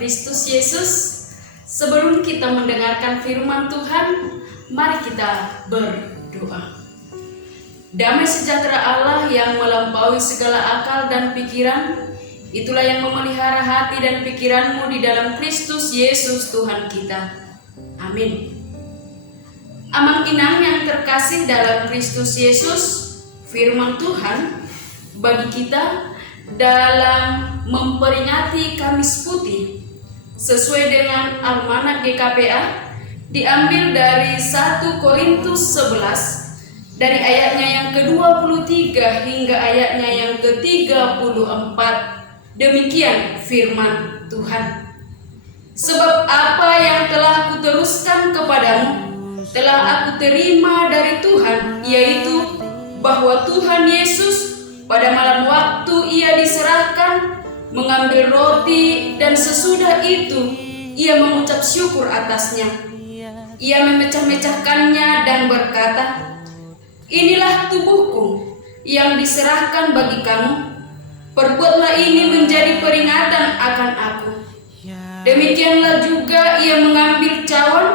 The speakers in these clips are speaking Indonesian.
Kristus Yesus. Sebelum kita mendengarkan firman Tuhan, mari kita berdoa. Damai sejahtera Allah yang melampaui segala akal dan pikiran, itulah yang memelihara hati dan pikiranmu di dalam Kristus Yesus Tuhan kita. Amin. Amang inang yang terkasih dalam Kristus Yesus, firman Tuhan bagi kita dalam memperingati Kamis Putih sesuai dengan Almanak GKPA diambil dari 1 Korintus 11 dari ayatnya yang ke-23 hingga ayatnya yang ke-34. Demikian firman Tuhan. Sebab apa yang telah kuteruskan kepadamu telah aku terima dari Tuhan, yaitu bahwa Tuhan Yesus pada malam waktu ia diserahkan mengambil roti, dan sesudah itu ia mengucap syukur atasnya. Ia memecah-mecahkannya dan berkata, "Inilah tubuhku yang diserahkan bagi kamu. Perbuatlah ini menjadi peringatan akan aku." Demikianlah juga ia mengambil cawan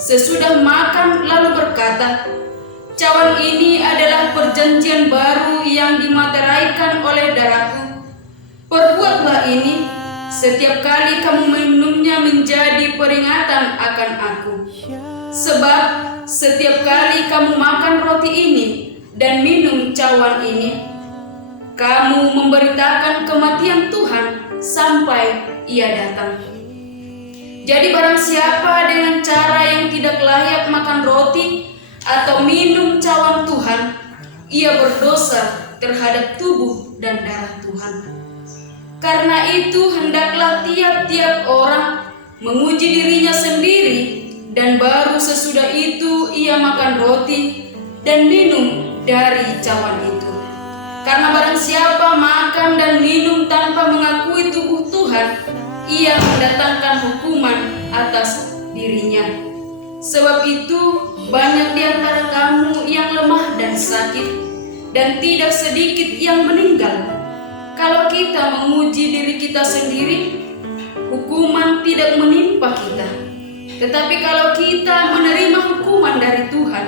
sesudah makan lalu berkata, "Cawan ini adalah perjanjian baru yang dimateraikan oleh darahku. Perbuatlah ini setiap kali kamu minumnya menjadi peringatan akan aku. Sebab setiap kali kamu makan roti ini dan minum cawan ini, kamu memberitakan kematian Tuhan sampai ia datang. Jadi barang siapa dengan cara yang tidak layak makan roti atau minum cawan Tuhan, ia berdosa terhadap tubuh dan darah Tuhan. Karena itu hendaklah tiap-tiap orang menguji dirinya sendiri, dan baru sesudah itu ia makan roti dan minum dari cawan itu. Karena barang siapa makan dan minum tanpa mengakui tubuh Tuhan, ia mendatangkan hukuman atas dirinya. Sebab itu banyak di antara kamu yang lemah dan sakit, dan tidak sedikit yang meninggal. Kalau kita menguji diri kita sendiri, hukuman tidak menimpa kita. Tetapi kalau kita menerima hukuman dari Tuhan,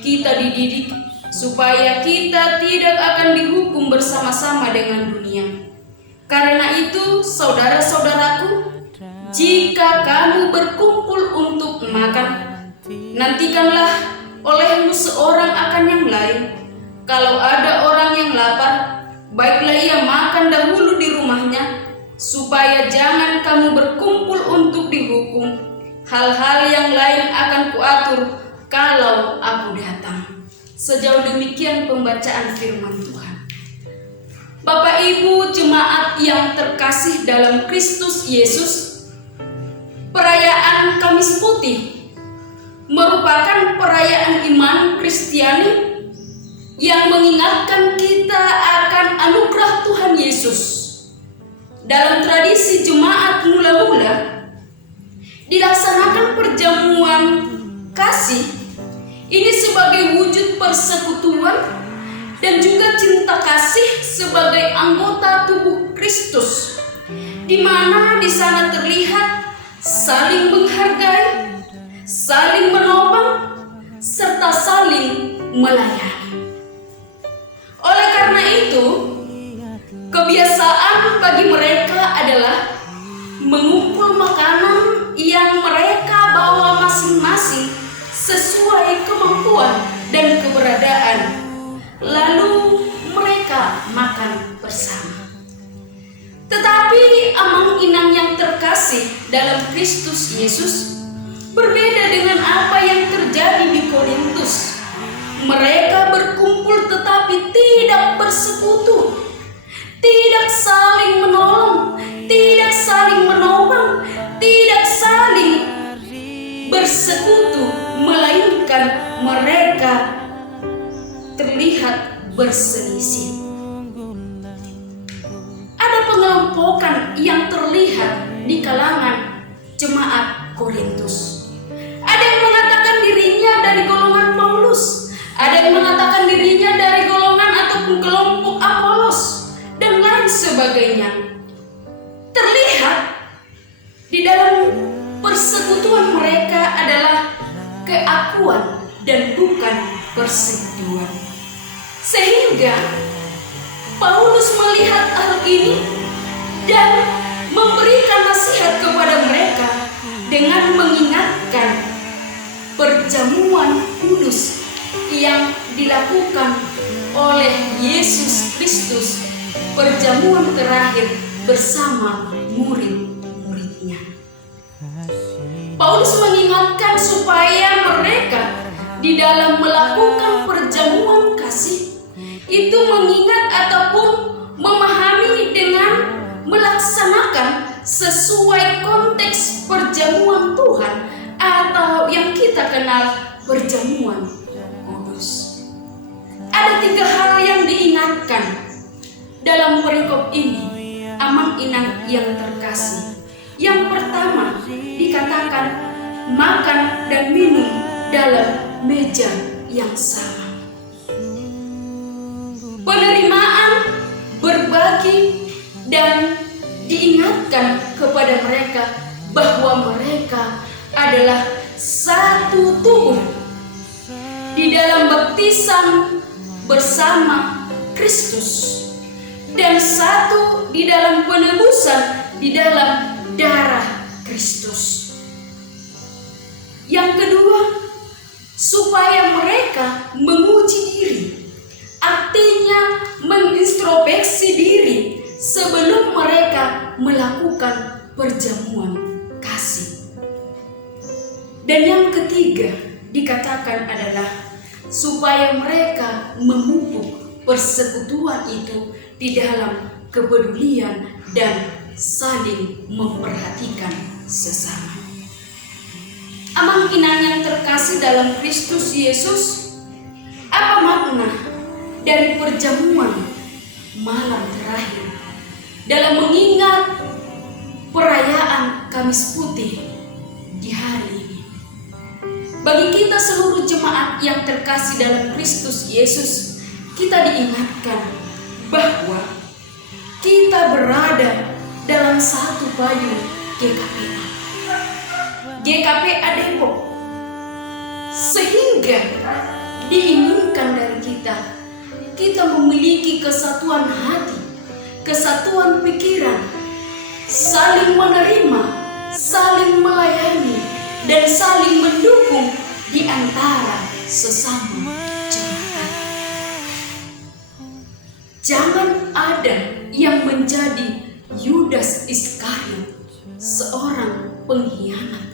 kita dididik supaya kita tidak akan dihukum bersama-sama dengan dunia. Karena itu, saudara-saudaraku, jika kamu berkumpul untuk makan, nantikanlah olehmu seorang akan yang lain. Kalau ada orang yang lapar, baiklah ia makan dahulu di rumahnya, supaya jangan kamu berkumpul untuk dihukum. Hal-hal yang lain akan kuatur kalau aku datang. Sejauh demikian pembacaan firman Tuhan. Bapak Ibu jemaat yang terkasih dalam Kristus Yesus, perayaan Kamis Putih merupakan perayaan iman Kristiani yang mengingatkan kita akan anugerah Tuhan Yesus. Dalam tradisi jemaat mula-mula dilaksanakan perjamuan kasih ini sebagai wujud persekutuan dan juga cinta kasih sebagai anggota tubuh Kristus, di mana di sana terlihat saling menghargai, saling menopang, serta saling melayani. Oleh karena itu, kebiasaan bagi mereka adalah mengumpul makanan yang mereka bawa masing-masing sesuai kemampuan dan keberadaan, lalu mereka makan bersama. Tetapi amang inang yang terkasih dalam Kristus Yesus berbeda dengan apa yang terjadi di Korintus. Mereka berkumpul tetapi tidak bersekutu, tidak saling menolong, tidak saling menopang, tidak saling bersekutu, melainkan mereka terlihat berselisih. Ada pengelompokan yang terlihat di kalangan jemaat Korintus. Ada yang mengatakan dirinya dari golongan Paulus, ada yang mengatakan dirinya dari golongan ataupun kelompok Apolos, dan lain sebagainya. Terlihat Di dalam persekutuan mereka adalah keakuan dan bukan persetujuan. Sehingga Paulus melihat hal ini dan memberikan nasihat kepada mereka dengan mengingatkan perjamuan kudus yang dilakukan oleh Yesus Kristus, perjamuan terakhir bersama murid-muridnya. Paulus mengingatkan supaya mereka di dalam melakukan perjamuan kasih itu mengingat ataupun memahami dengan melaksanakan sesuai konteks perjamuan Tuhan atau yang kita kenal perjamuan kudus. Ada 3 hal yang diingatkan dalam perikop ini, Amang Inang yang terkasih. Yang pertama dikatakan makan dan minum dalam meja yang sama. Penerimaan, berbagi, dan diingatkan kepada mereka bahwa mereka adalah satu tubuh di dalam baptisan bersama Kristus dan satu di dalam penebusan di dalam darah Kristus. Yang kedua, supaya mereka menguji diri, artinya mengintrospeksi diri sebelum mereka melakukan perjamuan kasih. Dan yang ketiga dikatakan adalah supaya mereka memupuk persekutuan itu di dalam kepedulian dan saling memperhatikan sesama. Amang Inang yang terkasih dalam Kristus Yesus, apa makna dari perjamuan malam terakhir dalam mengingat perayaan Kamis Putih di hari ini? Bagi kita seluruh jemaat yang terkasih dalam Kristus Yesus, kita diingatkan bahwa kita berada dalam satu payung GKPA. GKPA Depok. Sehingga diinginkan dari kita memiliki kesatuan hati, kesatuan pikiran, saling menerima, saling melayani, dan saling mendukung di antara sesama jemaat. Jangan ada yang menjadi Yudas Iskariot, seorang pengkhianat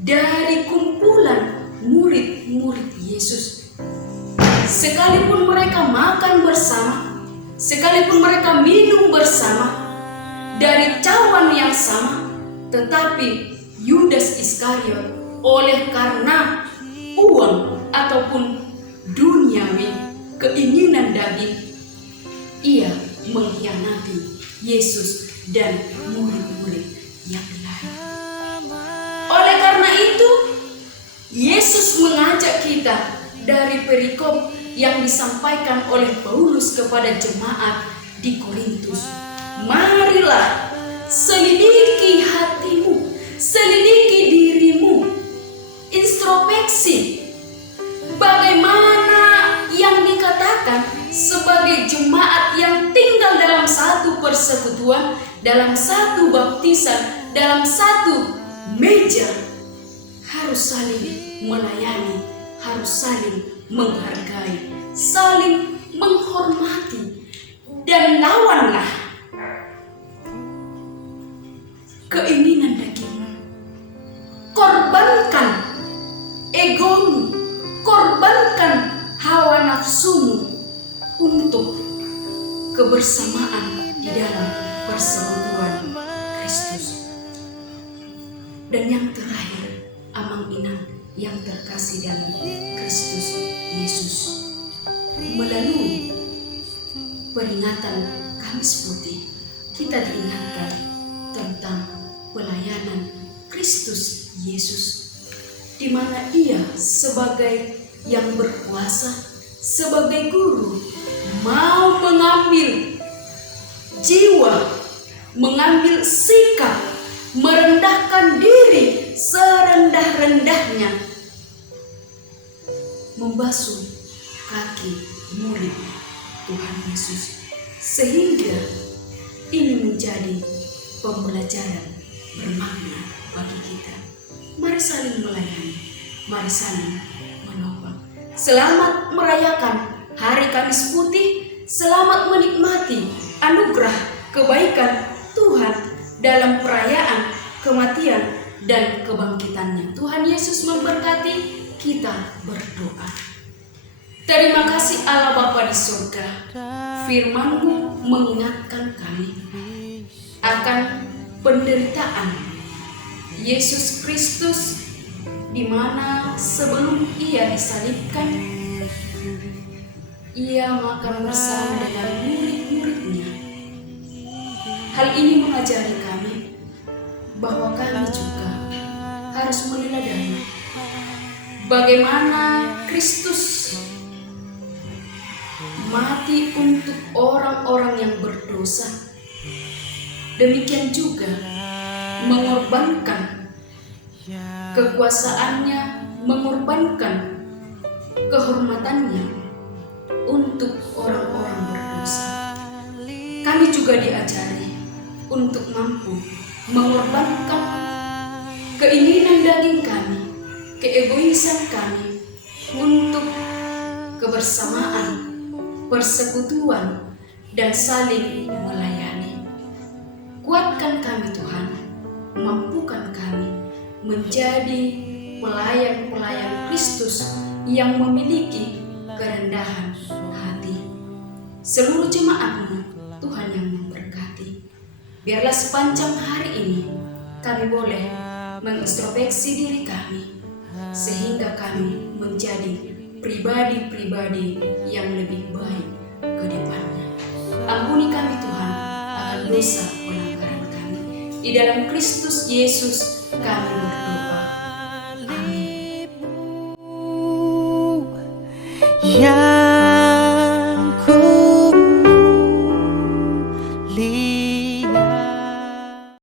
dari kumpulan murid-murid Yesus. Sekalipun mereka makan bersama, sekalipun mereka minum bersama dari cawan yang sama, tetapi Yudas Iskariot oleh karena uang ataupun duniawi, keinginan daging, ia mengkhianati Yesus dan murid-murid yang lain. Oleh karena itu, Yesus mengajak kita dari perikop yang disampaikan oleh Paulus kepada jemaat di Korintus. Marilah selidiki hatimu, selidiki dirimu, introspeksi bagaimana yang dikatakan sebagai jemaat yang tinggal dalam satu persekutuan, dalam satu baptisan, dalam satu meja, harus saling melayani, harus saling menghargai, saling menghormati, dan lawanlah keinginan daging. Korbankan egomu, korbankan hawa nafsumu untuk kebersamaan di dalam persekutuan Kristus. Dan yang terakhir, Amang Inang yang terkasih dalam Kristus Yesus, melalui peringatan Kamis Putih, kita diingatkan tentang pelayanan Kristus Yesus, di mana Ia sebagai yang berkuasa, sebagai guru, mau mengambil jiwa, mengambil sikap merendahkan diri serendah-rendahnya, membasuh kaki murid Tuhan Yesus, sehingga ini menjadi pembelajaran bermakna bagi kita. Mari saling melayani, mari saling menopang. Selamat merayakan Hari Kamis Putih, selamat menikmati anugerah kebaikan Tuhan dalam perayaan kematian dan kebangkitannya. Tuhan Yesus memberkati, kita berdoa. Terima kasih Allah Bapa di surga, firman-Mu mengingatkan kami akan penderitaan Yesus Kristus, di mana sebelum Ia disalibkan, Ia makan bersama dengan murid-muridnya. Hal ini mengajari kami bahwa kami juga harus meneladani bagaimana Kristus mati untuk orang-orang yang berdosa. Demikian juga mengorbankan kekuasaannya, mengorbankan kehormatannya untuk orang-orang berdosa. Kami juga diajari untuk mampu mengorbankan keinginan daging kami, keegoisan kami, untuk kebersamaan, persekutuan, dan saling melayani. Kuatkan kami Tuhan, mampukan kami menjadi pelayan-pelayan Kristus yang memiliki kerendahan hati. Seluruh jemaat-Mu Tuhan yang memberkati. Biarlah sepanjang hari ini kami boleh mengintrospeksi diri kami, sehingga kami menjadi pribadi-pribadi yang lebih baik ke depannya. Ampuni kami Tuhan akan dosa pelanggaran kami. Di dalam Kristus Yesus kami berdoa.